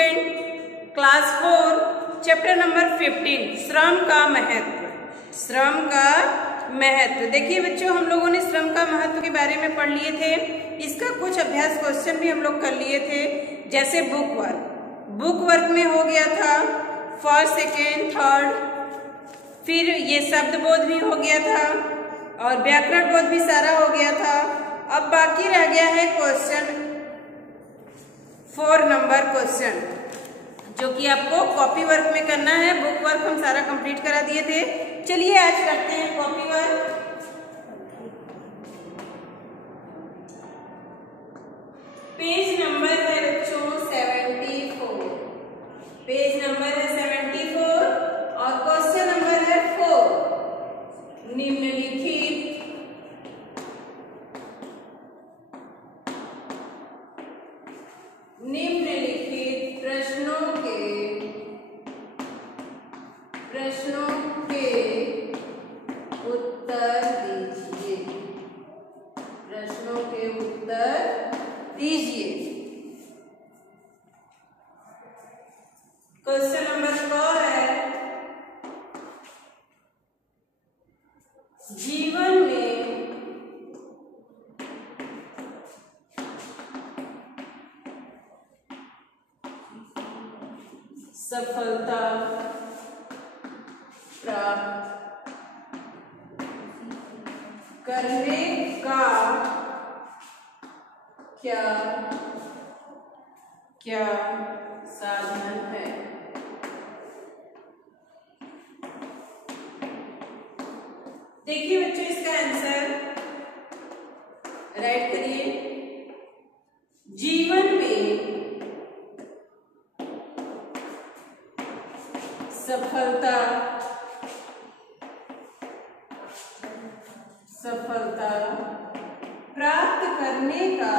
Student, class 4 chapter number 15 श्रम का महत्व। श्रम का महत्व देखिए बच्चों, हम लोगों ने श्रम का महत्व के बारे में पढ़ लिए थे। इसका कुछ अभ्यास क्वेश्चन भी हम लोग कर लिए थे, जैसे बुक वर्क में हो गया था फर्स्ट, सेकेंड, थर्ड, फिर ये शब्द बोध भी हो गया था और व्याकरण बोध भी सारा हो गया था। अब बाकी रह गया है क्वेश्चन 4 नंबर क्वेश्चन, जो कि आपको कॉपी वर्क में करना है। बुक वर्क हम सारा कंप्लीट करा दिए थे। चलिए आज करते हैं कॉपी वर्क। पेज नंबर है बच्चों 74, पेज नंबर है 74 और क्वेश्चन नंबर है 4। निम्नलिखित प्रश्नों के उत्तर दीजिए। प्रश्नों के उत्तर दीजिए। क्वेश्चन नंबर 4 है, जीवन में सफलता प्राप्त करने का क्या क्या साधन है? देखिए बच्चों, इसका आंसर राइट करिए। जीवन में सफलता प्राप्त करने का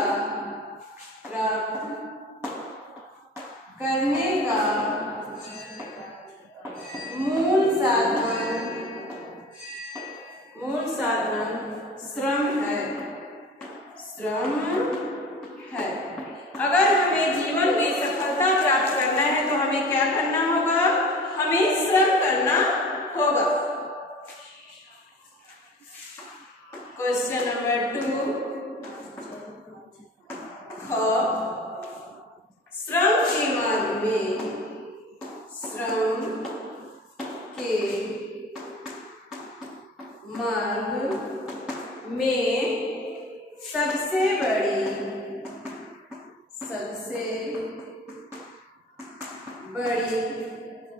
मूल साधन श्रम है। अगर हमें जीवन में सफलता प्राप्त करना है तो हमें क्या करना होगा? हमें श्रम करना होगा। क्वेश्चन नंबर 2, श्रम के मार्ग में सबसे बड़ी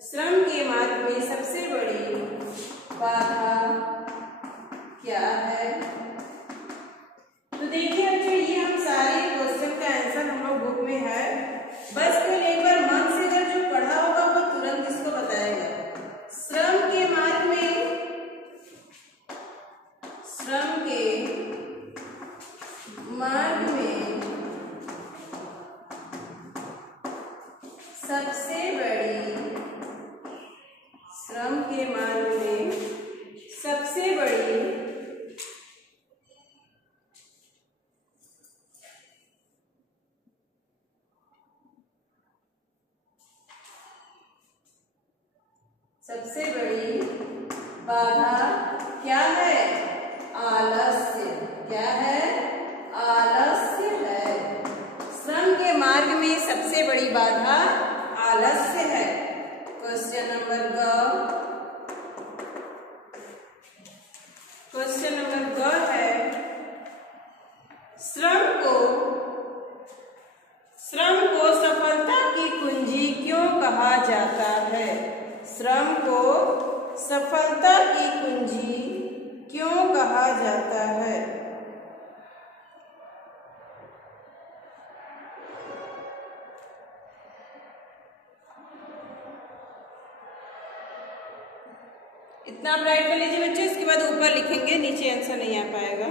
श्रम के मार्ग में सबसे बड़ी बाधा क्या है? तो देखिए बच्चों, ये हम सारे क्वेश्चन का आंसर हम लोग बुक में है। बस कोई एक बार मन से अगर जो पढ़ा होगा वो तुरंत इसको बताएगा। श्रम के मार्ग में सबसे बड़ी बाधा क्या है? आलस्य। क्या है? आलस्य है। श्रम के मार्ग में सबसे बड़ी बाधा आलस्य है। क्वेश्चन नंबर ग है, श्रम को सफलता की कुंजी क्यों कहा जाता है? श्रम को सफलता की कुंजी क्यों कहा जाता है? इतना आप राइट कर लीजिए बच्चों। इसके बाद ऊपर लिखेंगे, नीचे आंसर नहीं आ पाएगा।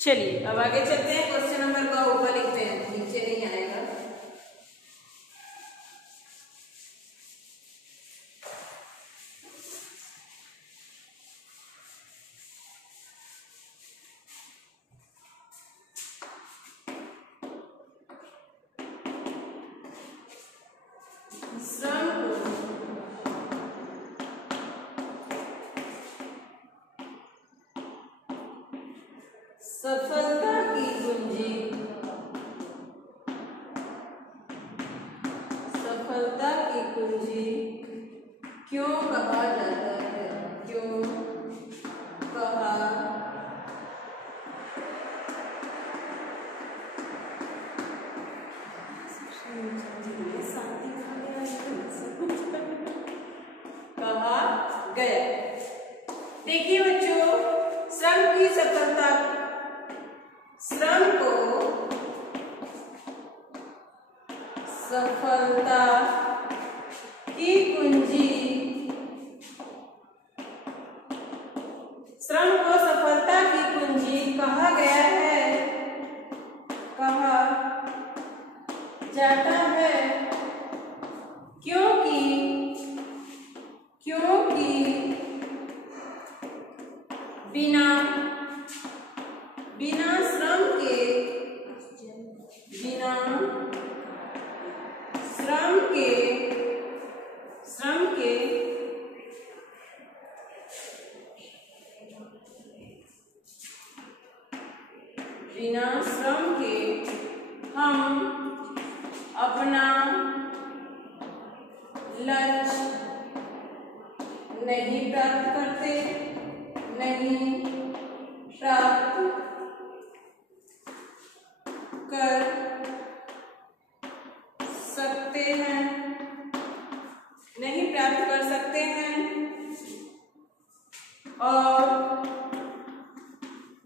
चलिए अब आगे चलते हैं, क्वेश्चन नंबर का ऊपर लिखते हैं, नीचे नहीं आएगा। सफलता की कुंजी, सफलता की कुंजी क्यों कहा जाता है, क्यों कहा कहा गया। देखिए बच्चों, श्रम की सफलता, श्रम को सफलता की कुंजी, श्रम को सफलता की कुंजी कहा गया है, कहा जाता है, क्योंकि बिना श्रम के, बिना श्रम के बिना श्रम के हम अपना लक्ष्य नहीं प्राप्त करते, नहीं प्राप्त कर सकते हैं, नहीं प्राप्त कर सकते हैं, और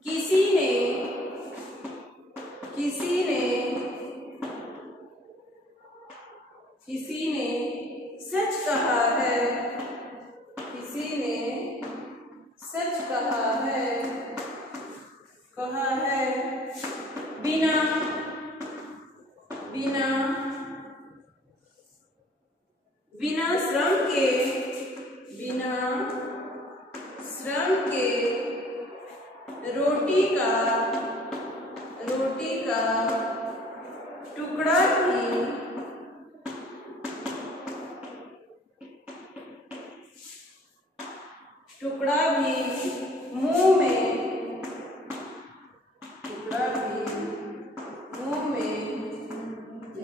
किसी ने सच कहा है, किसी ने सच कहा है, बिना श्रम के रोटी का टुकड़ा भी मुंह में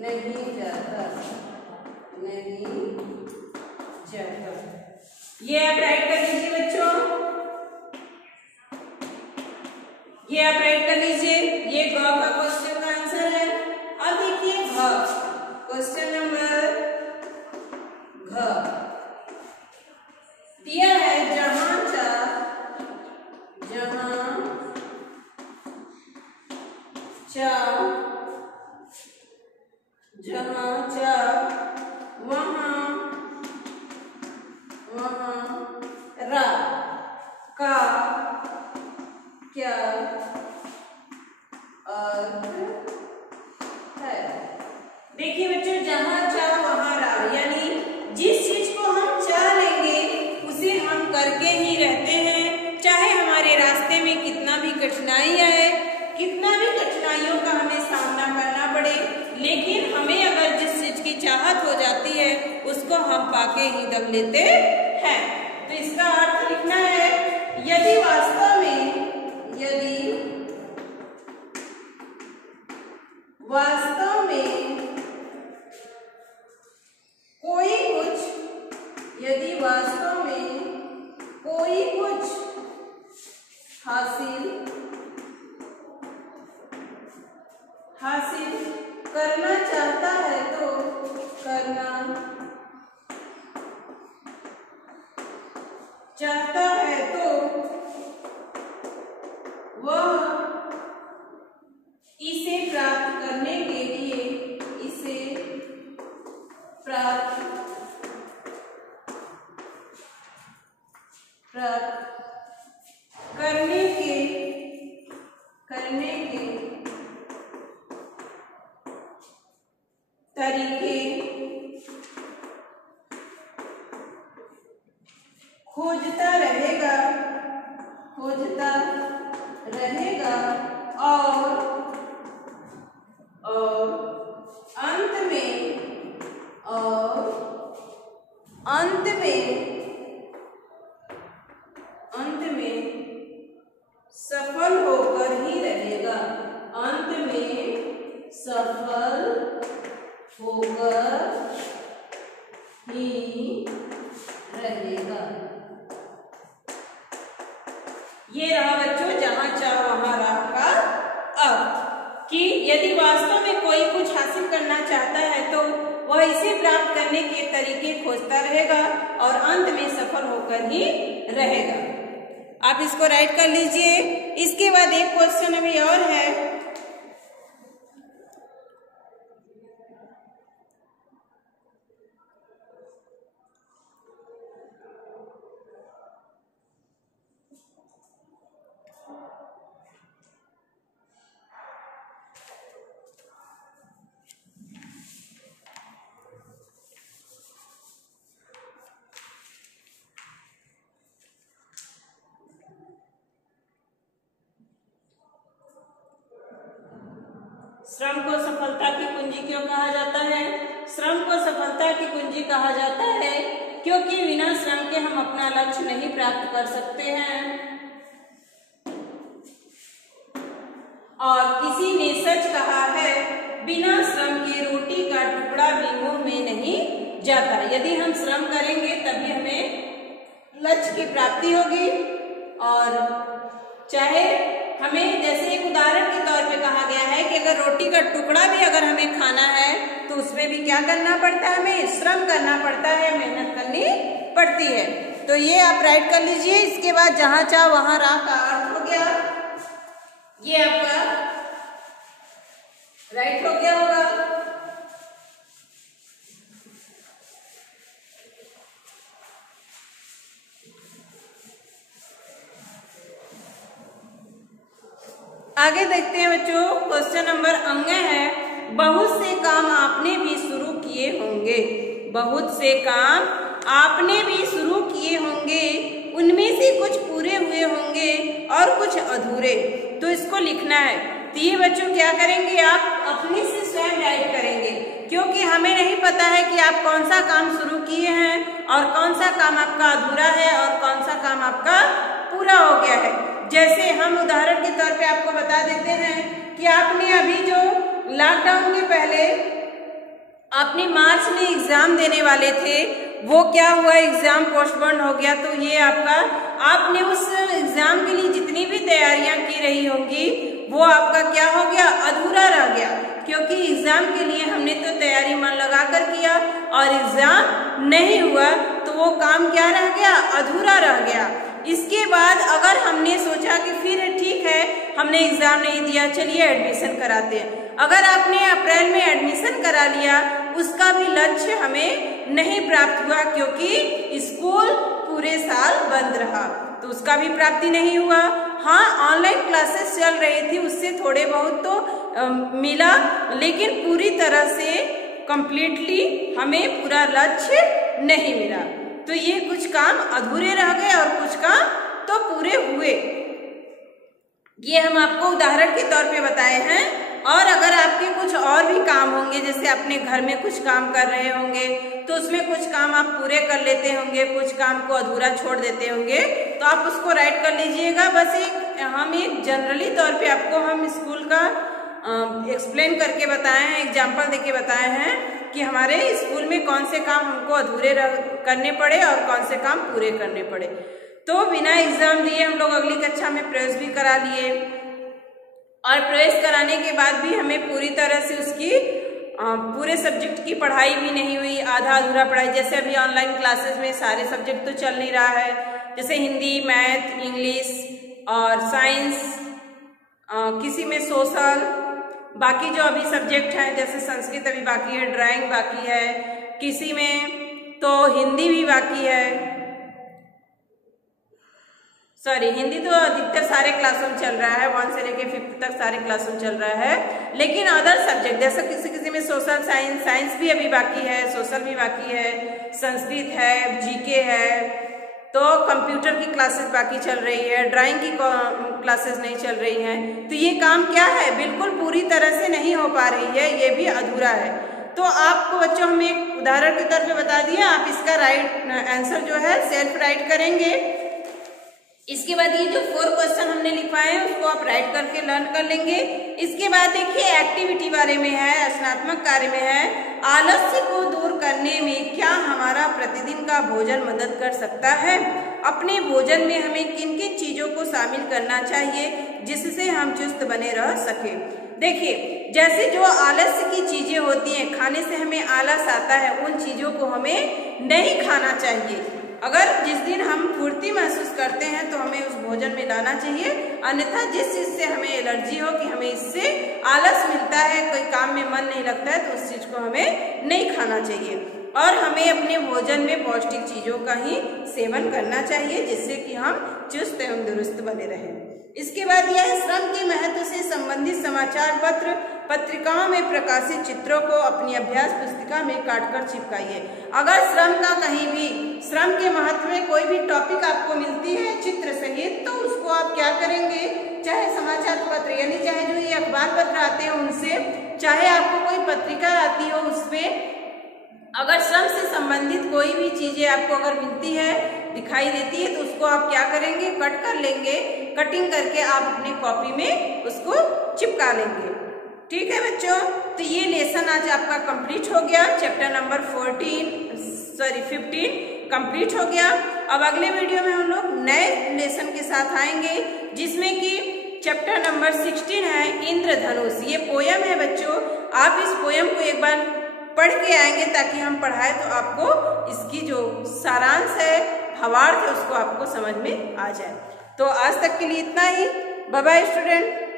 नहीं जाता। ये आप राइट कर लीजिए बच्चों, ये आप राइट कर लीजिए, ये ग का क्वेश्चन का आंसर है। अब देखिए घ, क्वेश्चन नंबर घ दिया है, जहां चा वहां रा का क्या अर्थ है। देखिए बच्चों, जहां चा वहां रा, यानी जिस चीज को हम चाह लेंगे उसे हम करके ही रहते हैं, चाहे हमारे रास्ते में कितना भी कठिनाई आए, कितना भी कठिनाइयों का हमें सामना करना पड़े, लेकिन हमें अगर जिस चीज की चाहत हो जाती है उसको हम पाके ही दम लेते हैं। तो इसका अर्थ लिखना है, यदि वास्तव में कोई कुछ हासिल करना चाहता है तो वह इसे प्राप्त करने के लिए प्राप्त करने रहेगा, अंत में सफल होकर ही रहेगा। ये रहा बच्चों जहां चाह वहां राह का अर्थ, कि यदि वास्तव में कोई कुछ हासिल करना चाहता है तो वह इसे प्राप्त करने के तरीके खोजता रहेगा और अंत में सफल होकर ही रहेगा। आप इसको राइट कर लीजिए। इसके बाद एक क्वेश्चन अभी और है, श्रम को सफलता की कुंजी क्यों कहा जाता है? श्रम को सफलता की कुंजी कहा जाता है क्योंकि बिना श्रम के हम अपना लक्ष्य नहीं प्राप्त कर सकते हैं। और किसी ने सच कहा है, बिना श्रम के रोटी का टुकड़ा भी मुंह में नहीं जाता। यदि हम श्रम करेंगे तभी हमें लक्ष्य की प्राप्ति होगी। और चाहे हमें, जैसे एक उदाहरण के तौर पे कहा गया है कि अगर रोटी का टुकड़ा भी अगर हमें खाना है तो उसमें भी क्या करना पड़ता है, हमें श्रम करना पड़ता है, मेहनत करनी पड़ती है। तो ये आप राइट कर लीजिए। इसके बाद जहां चाह वहां राह का अर्थ हो गया, ये आपका राइट हो गया होगा। आगे देखते हैं बच्चों, क्वेश्चन नंबर अंग है, बहुत से काम आपने भी शुरू किए होंगे। बहुत से काम आपने भी शुरू किए होंगे, उनमें से कुछ पूरे हुए होंगे और कुछ अधूरे। तो इसको लिखना है। तो ये बच्चों क्या करेंगे, आप अपने से स्वयं राइट करेंगे, क्योंकि हमें नहीं पता है कि आप कौन सा काम शुरू किए हैं और कौन सा काम आपका अधूरा है और कौन सा काम आपका पूरा हो गया है। जैसे हम उदाहरण के तौर पे आपको बता देते हैं कि आपने अभी जो लॉकडाउन के पहले आपने मार्च में एग्जाम देने वाले थे, वो क्या हुआ, एग्जाम पोस्टपोन हो गया। तो ये आपका, आपने उस एग्जाम के लिए जितनी भी तैयारियां की रही होंगी वो आपका क्या हो गया, अधूरा रह गया। क्योंकि एग्जाम के लिए हमने तो तैयारी मन लगा कर किया और एग्जाम नहीं हुआ तो वो काम क्या रह गया, अधूरा रह गया। इसके बाद अगर हमने सोचा कि फिर ठीक है, हमने एग्जाम नहीं दिया, चलिए एडमिशन कराते हैं। अगर आपने अप्रैल में एडमिशन करा लिया, उसका भी लक्ष्य हमें नहीं प्राप्त हुआ क्योंकि स्कूल पूरे साल बंद रहा, तो उसका भी प्राप्ति नहीं हुआ। हाँ, ऑनलाइन क्लासेस चल रही थी, उससे थोड़े बहुत तो मिला, लेकिन पूरी तरह से कंप्लीटली हमें पूरा लक्ष्य नहीं मिला। तो ये कुछ काम अधूरे रह गए और कुछ काम तो पूरे हुए। ये हम आपको उदाहरण के तौर पे बताए हैं। और अगर आपके कुछ और भी काम होंगे, जैसे अपने घर में कुछ काम कर रहे होंगे तो उसमें कुछ काम आप पूरे कर लेते होंगे, कुछ काम को अधूरा छोड़ देते होंगे, तो आप उसको राइट कर लीजिएगा। बस हम एक जनरली तौर पे आपको हम स्कूल का एक्सप्लेन करके बताए हैं, एग्जाम्पल देके बताए हैं कि हमारे स्कूल में कौन से काम हमको अधूरे करने पड़े और कौन से काम पूरे करने पड़े। तो बिना एग्जाम दिए हम लोग अगली कक्षा में प्रवेश भी करा लिए, और प्रवेश कराने के बाद भी हमें पूरी तरह से उसकी पूरे सब्जेक्ट की पढ़ाई भी नहीं हुई, आधा अधूरा पढ़ाई। जैसे अभी ऑनलाइन क्लासेस में सारे सब्जेक्ट तो चल नहीं रहा है, जैसे हिंदी, मैथ, इंग्लिश और साइंस, किसी में सोशल, बाकी जो अभी सब्जेक्ट हैं जैसे संस्कृत अभी बाकी है, ड्राइंग बाकी है, किसी में तो हिंदी भी बाकी है, सॉरी हिंदी तो अधिकतर सारे क्लासरूम चल रहा है, 1 से लेके 5th तक सारे क्लासरूम चल रहा है। लेकिन अदर सब्जेक्ट जैसे किसी में सोशल साइंस भी अभी बाकी है, सोशल भी बाकी है, संस्कृत है, जीके है, तो कंप्यूटर की क्लासेस बाकी चल रही है, ड्राइंग की क्लासेस नहीं चल रही हैं। तो ये काम क्या है, बिल्कुल पूरी तरह से नहीं हो पा रही है, ये भी अधूरा है। तो आपको बच्चों हम एक उदाहरण के तौर पे बता दिया, आप इसका राइट आंसर जो है सेल्फ राइट करेंगे। इसके बाद ये जो 4 क्वेश्चन हमने लिखवाए हैं उसको आप राइट करके लर्न कर लेंगे। इसके बाद देखिए एक्टिविटी बारे में है, रचनात्मक कार्य में है, आलस्य को दूर करने में क्या हमारा प्रतिदिन का भोजन मदद कर सकता है? अपने भोजन में हमें किन किन चीजों को शामिल करना चाहिए जिससे हम चुस्त बने रह सके। देखिए जैसे जो आलस्य की चीजें होती हैं, खाने से हमें आलस आता है, उन चीजों को हमें नहीं खाना चाहिए। अगर जिस दिन हम फुर्ती महसूस करते हैं तो हमें उस भोजन में लाना चाहिए, अन्यथा जिस चीज से हमें एलर्जी हो कि हमें इससे आलस मिलता है, कोई काम में मन नहीं लगता है, तो उस चीज को हमें नहीं खाना चाहिए और हमें अपने भोजन में पौष्टिक चीजों का ही सेवन करना चाहिए जिससे कि हम चुस्त एवं दुरुस्त बने रहें। इसके बाद यह है श्रम के महत्व से संबंधित समाचार पत्र पत्रिकाओं में प्रकाशित चित्रों को अपनी अभ्यास पुस्तिका में काटकर चिपकाइए। अगर श्रम का कहीं भी श्रम के महत्व में कोई भी टॉपिक आपको मिलती है चित्र सहित, तो उसको आप क्या करेंगे, चाहे समाचार पत्र यानी चाहे जो ये अखबार पत्र आते हैं उनसे, चाहे आपको कोई पत्रिका आती हो उसमें, अगर श्रम से संबंधित कोई भी चीजें आपको अगर मिलती है, दिखाई देती है, तो उसको आप क्या करेंगे, कट कर लेंगे, कटिंग करके आप अपनी कॉपी में उसको चिपका लेंगे। ठीक है बच्चों, तो ये लेसन आज आपका कंप्लीट हो गया। चैप्टर नंबर 15 कंप्लीट हो गया। अब अगले वीडियो में हम लोग नए लेसन के साथ आएंगे जिसमें कि चैप्टर नंबर 16 है इंद्रधनुष। ये पोयम है बच्चों, आप इस पोयम को एक बार पढ़ के आएंगे ताकि हम पढ़ाएं तो आपको इसकी जो सारांश है, भावार्थ है, उसको आपको समझ में आ जाए। तो आज तक के लिए इतना ही। Bye bye student.